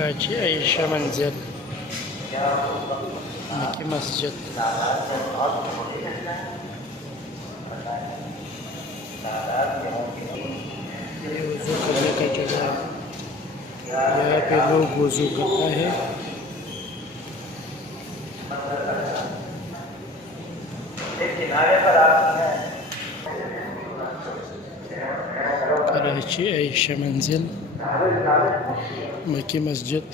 Haji Aisyah Manzil Maki Masjid. یہ وضو کرنے کا جگہ ہے، یہاں پہ لوگ وضو کرتا ہے۔ کراچی عائشہ منزل مکی مسجد۔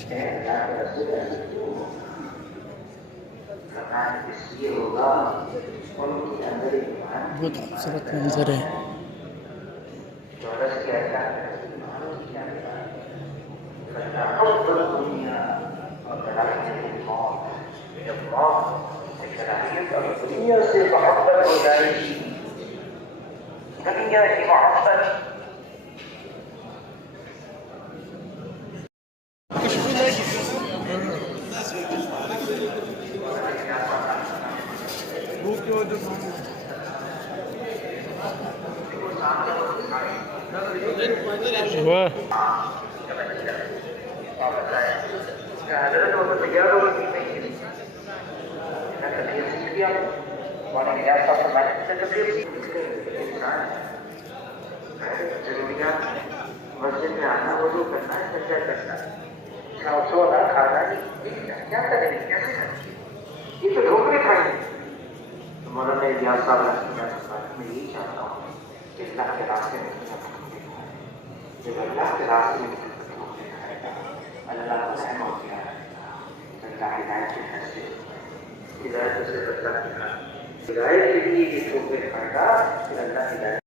بہت خوبصورت منظر ہے۔ دنیا سے محبت ہو جائے گی، دنیا کی محبت واہ ضروریات مسجد میں آنا، وضو کرنا، سجدہ کرنا، سونا کھانا، کیا کریں گے، کیسے کریں گے؟ یہ تو ڈھوکنے کھائیں گے۔ تو مولانا الیاس صاحب رحمۃ اللہ علیہ، میں یہی چاہتا ہوں کہ اللہ کے راستے میں جب اللہ کے راستے میں اللہ کو رحم ہو گیا، اللہ ہدایت کے حصے ہدایت سے بچہ ہدایت کے لیے یہ ٹھوکے کھائے گا، پھر اللہ ہدایت